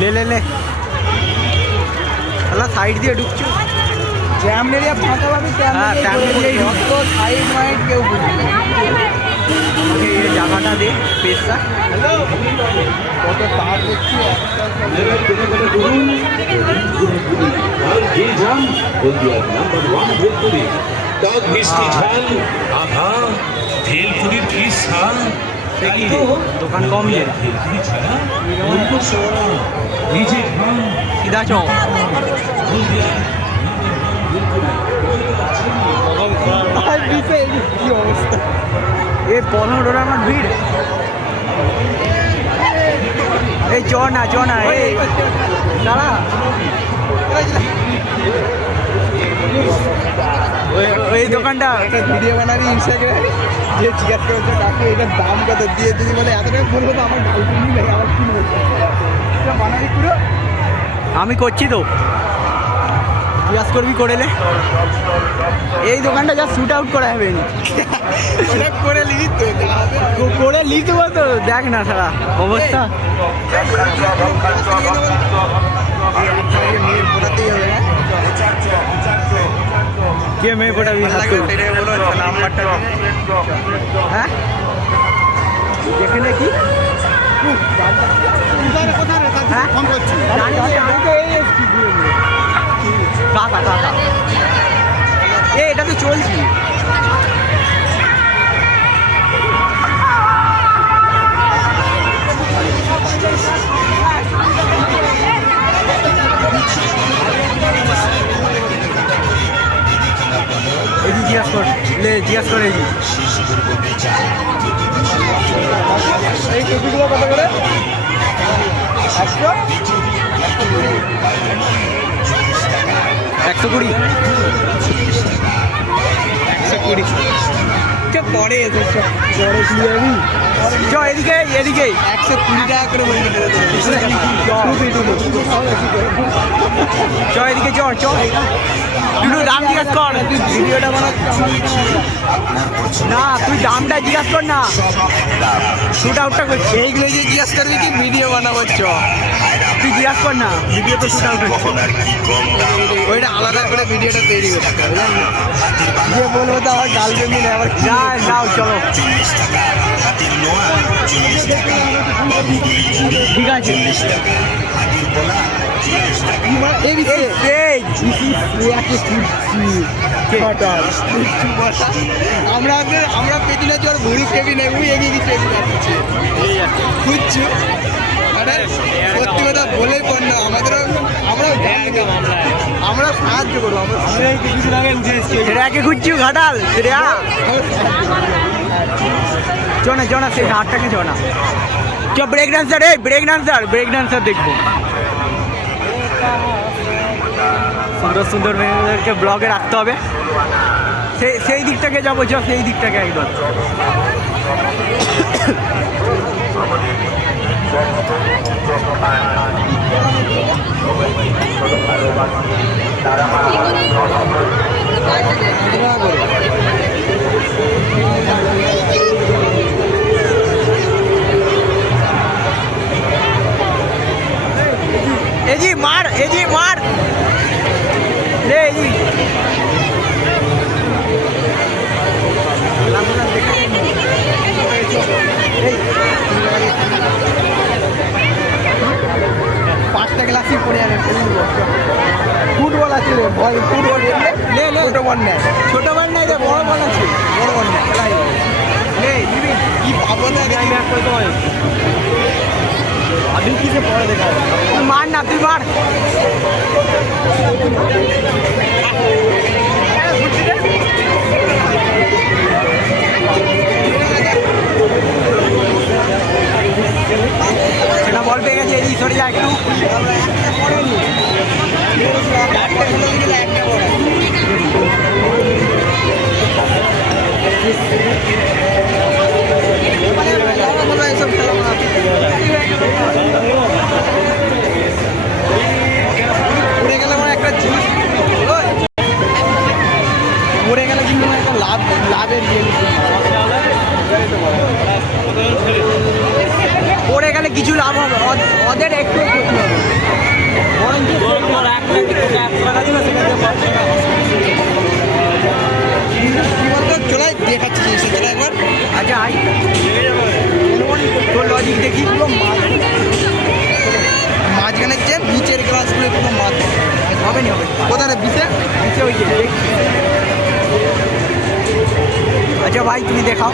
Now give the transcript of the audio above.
ले ले ले अल्लाह साइड दिए ढुकছো জ্যাম এরিয়া ফাঁকা পাবি ট্যাম এরিয়াই ঢুকতো সাইড মাইড কেউ বুঝবে এই জায়গাটা দে পেছটা হ্যালো কত তার দেখছি এই জাম বলদিয়া নাম্বার 1 ভেলপুরি টক মিষ্টি ঝাল আহা ভেলপুরির কি স্বাদ দোকান কম যে ভেলপুরি ছাড়া অন্য সোনা নিজে খান সিধা চল বলদিয়া কি অবস্থা এ 15 আমার ভিড় এই চ না এই দাঁড়া ওই দোকানটা ভিডিও বানাবি ইনস্টাগ্রামে যে জিজ্ঞাসা করছে কাকে এটার দাম কত দিয়ে যদি বলে এত টাকা বলবো তো আমার গার্লফ্রেন্ডই নেই আমার কিনবো বানাবি পুরো আমি করছি তো জিজ্ঞাসা করবি করেলে এই দোকানটা যা শ্যুট আউট করা হবে করে লিখি তো করে লিখতে বলতো দেখ না সারা অবস্থা মেয়ের ফোটাতেই হবে কে মেয়ে ফোটাবি নাম্বারটা হ্যাঁ যেখানে কি ফোন করছি কাকা এটা তো চলছি জিজ্ঞাসা করে এই টুপিগুলো কত করে 120 পরে চ এদিকে 120 টাকা করে চ এদিকে চ তুই দাম জিজ্ঞাসা কর ভিডিওটা না তুই দামটা জিজ্ঞাসা কর না শুট আউটটা করছি এইগুলো যে জিজ্ঞাসা করবি কি ভিডিও বানাবো চ তুই জিজ্ঞাসা কর না ভিডিও তো শুট আউট হচ্ছে ওইটা আলাদা করে ভিডিওটা তৈরি করতে হবে যে বলবো তো আমার গার্লফ্রেন্ড নেই আবার যাও চলো ঠিক আছে আমরা পেটিলে চোর ভুড়ি কেবি নেই এগিয়ে গেছি খুঁজছি সত্যি কথা বলেই পর না আমরা সাহায্য করবো সেটাকে খুঁজছি ঘাটাল সেটা চনা সেই হাটটাকে চনা চ ব্রেক ডান্সার দেখবো সুন্দর মেয়েদেরকে ব্লগে রাখতে হবে সেই দিকটাকে যাবো সেই দিকটাকে একদম এজি মার লে এজি পাঁচটা গ্লাসই পড়ে যাবে ফুটবল আছে ফুটবল ছোট বল নাই রে বড় বল আছে খেলাই কি পাবো না अभी किसे पढ़ देखा मार ना तू मार সেটা বল পেয়ে গেছে এই সরে যা একটু সব পড়ে গেলে আমার একটা জিনিস পড়ে গেলে কিন্তু একটা লাভের পড়ে গেলে কিছু লাভ হবে ওদের একটু চলে দেখাচ্ছি জিনিসটা, চলে একবার। আচ্ছা আই তোর লজিক দেখি পুরো মাঝখানের যে নিচের গ্লাসগুলো পুরো মাছ হবে নি, হবে কোথায় বিচে বিচে ওই যে দেখছি। আচ্ছা ভাই তুমি দেখাও।